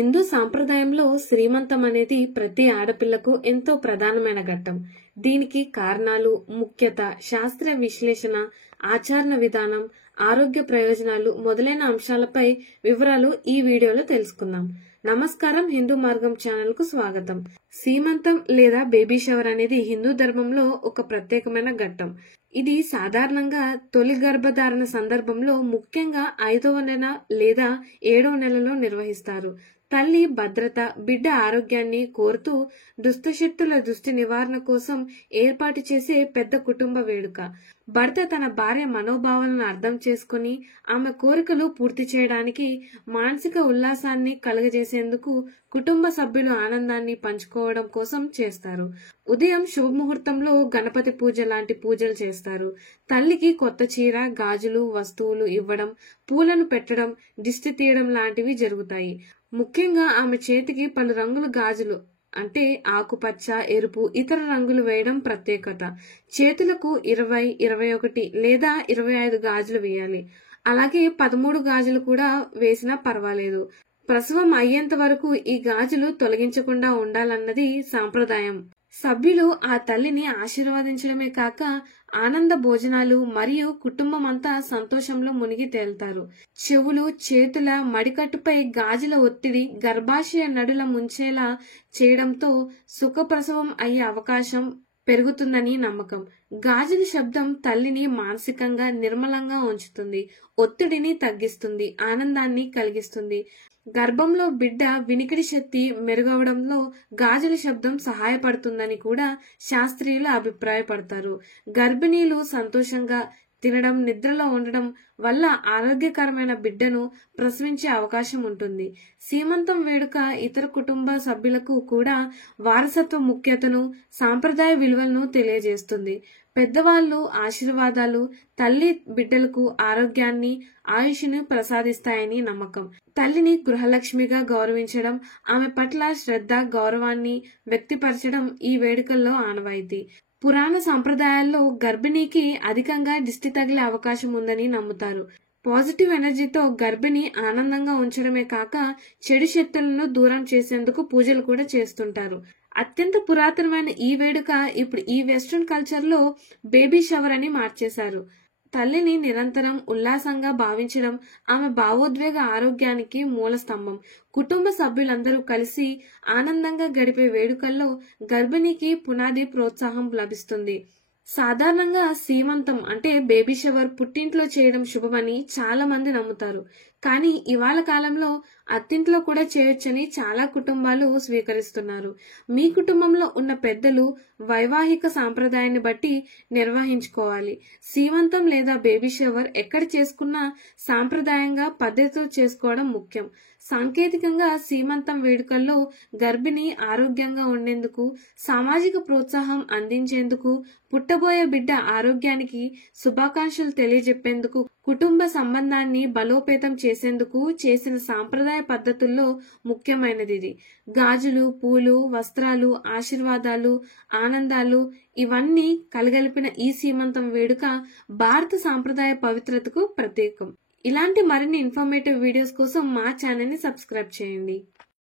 హిందూ సాంప్రదాయంలో శ్రీమంతం అనేది ప్రతి ఆడపిల్లకు ఎంతో ప్రధానమైన ఘట్టం. దీనికి కారణాలు, ముఖ్యత, శాస్త్రీయ విశ్లేషణ, ఆచరణ విధానం, ఆరోగ్య ప్రయోజనాలు మొదలైన అంశాలపై వివరాలు ఈ వీడియోలో తెలుసుకుందాం. నమస్కారం, హిందూ మార్గం ఛానల్ కు స్వాగతం. సీమంతం లేదా బేబీ షవర్ అనేది హిందూ ధర్మంలో ఒక ప్రత్యేకమైన ఘట్టం. ఇది సాధారణంగా తొలి గర్భధారణ సందర్భంలో, ముఖ్యంగా 5వ నెల లేదా 7వ నెలలో నిర్వహిస్తారు. తల్లి భద్రత, బిడ్డ ఆరోగ్యాన్ని కోరుతూ దుష్టశక్తుల దృష్టి నివారణ కోసం ఏర్పాటు చేసే పెద్ద కుటుంబ వేడుక. భర్త తన భార్య మనోభావాలను అర్థం చేసుకుని ఆమె కోరికలు పూర్తి చేయడానికి, మానసిక ఉల్లాసాన్ని కలుగజేసేందుకు కుటుంబ సభ్యులు ఆనందాన్ని పంచుకోవడం కోసం చేస్తారు. ఉదయం శుభముహూర్తంలో గణపతి పూజ లాంటి పూజలు చేస్తారు. తల్లికి కొత్త చీర, గాజులు, వస్తువులు ఇవ్వడం, పూలను పెట్టడం, దిష్టి తీయడం లాంటివి జరుగుతాయి. ముఖ్యంగా ఆమె చేతికి పలు రంగుల గాజులు అంటే ఆకుపచ్చ, ఎరుపు, ఇతర రంగులు వేయడం ప్రత్యేకత. చేతులకు 20, 21 లేదా 25 గాజులు వేయాలి. అలాగే 13 గాజులు కూడా వేసినా పర్వాలేదు. ప్రసవం అయ్యేంత వరకు ఈ గాజులు తొలగించకుండా ఉండాలన్నది సాంప్రదాయం. సభ్యులు ఆ తల్లిని ఆశీర్వదించడమే కాక ఆనంద భోజనాలు మరియు కుటుంబం అంతా సంతోషంలో మునిగి తేలుతారు. చెవులు, చేతుల మడికట్టుపై గాజుల ఒత్తిడి గర్భాశయ నడుల ముంచేలా చేయడంతో సుఖప్రసవం అయ్యే అవకాశం పెరుగుతుందని నమ్మకం. గాజుల శబ్దం తల్లిని మానసికంగా నిర్మలంగా ఉంచుతుంది, ఒత్తిడిని తగ్గిస్తుంది, ఆనందాన్ని కలిగిస్తుంది. గర్భంలో బిడ్డ వినికిడి శక్తి మెరుగవడంలో గాజుల శబ్దం సహాయపడుతుందని కూడా శాస్త్రీయులు అభిప్రాయపడతారు. గర్భిణీలు సంతోషంగా తినడం, నిద్రలో ఉండడం వల్ల ఆరోగ్యకరమైన బిడ్డను ప్రసవించే అవకాశం ఉంటుంది. సీమంతం వేడుక ఇతర కుటుంబ సభ్యులకు కూడా వారసత్వ ముఖ్యతను, సాంప్రదాయ విలువలను తెలియజేస్తుంది. పెద్దవాళ్ళు ఆశీర్వాదాలు తల్లి బిడ్డలకు ఆరోగ్యాన్ని, ఆయుష్ను ప్రసాదిస్తాయని నమ్మకం. తల్లిని గృహలక్ష్మిగా గౌరవించడం, ఆమె పట్ల శ్రద్ధ, గౌరవాన్ని వ్యక్తపరచడం ఈ వేడుకల్లో ఆనవాయితీ. పురాణ సంప్రదాయాల్లో గర్భిణీకి అధికంగా దిష్టి తగిలే అవకాశం ఉందని నమ్ముతారు. పాజిటివ్ ఎనర్జీతో గర్భిణి ఆనందంగా ఉంచడమే కాక చెడు శక్తులను దూరం చేసేందుకు పూజలు కూడా చేస్తుంటారు. అత్యంత పురాతనమైన ఈ వేడుక ఇప్పుడు ఈ వెస్ట్రన్ కల్చర్ లో బేబీ షవర్ అని మార్చేశారు. తల్లిని నిరంతరం ఉల్లాసంగా భావించడం ఆమె భావోద్వేగ ఆరోగ్యానికి మూల స్తంభం. కుటుంబ సభ్యులందరూ కలిసి ఆనందంగా గడిపే వేడుకల్లో గర్భిణికి పునాది ప్రోత్సాహం లభిస్తుంది. సాధారణంగా సీమంతం అంటే బేబీ షవర్ పుట్టింట్లో చేయడం శుభమని చాలా మంది నమ్ముతారు. కానీ ఇవాళ కాలంలో అత్తింట్లో కూడా చేయొచ్చని చాలా కుటుంబాలు స్వీకరిస్తున్నారు. మీ కుటుంబంలో ఉన్న పెద్దలు వైవాహిక సాంప్రదాయాన్ని బట్టి నిర్వహించుకోవాలి. సీమంతం లేదా బేబీ షవర్ ఎక్కడ చేసుకున్నా సాంప్రదాయంగా పద్ధతితో చేసుకోవడం ముఖ్యం. సాంకేతికంగా సీమంతం వేడుకల్లో గర్భిణి ఆరోగ్యంగా ఉండేందుకు, సామాజిక ప్రోత్సాహం అందించేందుకు, పుట్టబోయే బిడ్డ ఆరోగ్యానికి శుభాకాంక్షలు తెలియజెప్పేందుకు, కుటుంబ సంబంధాన్ని బలోపేతం చేసేందుకు చేసిన సాంప్రదాయ పద్ధతుల్లో ముఖ్యమైనది ఇది. గాజులు, పూలు, వస్త్రాలు, ఆశీర్వాదాలు, ఆనందాలు ఇవన్నీ కలగలిపిన ఈ సీమంతం వేడుక భారత సాంప్రదాయ పవిత్రతకు ప్రత్యేకం. ఇలాంటి మరిన్ని ఇన్ఫర్మేటివ్ వీడియోస్ కోసం మా ఛానల్ ని సబ్స్క్రైబ్ చేయండి.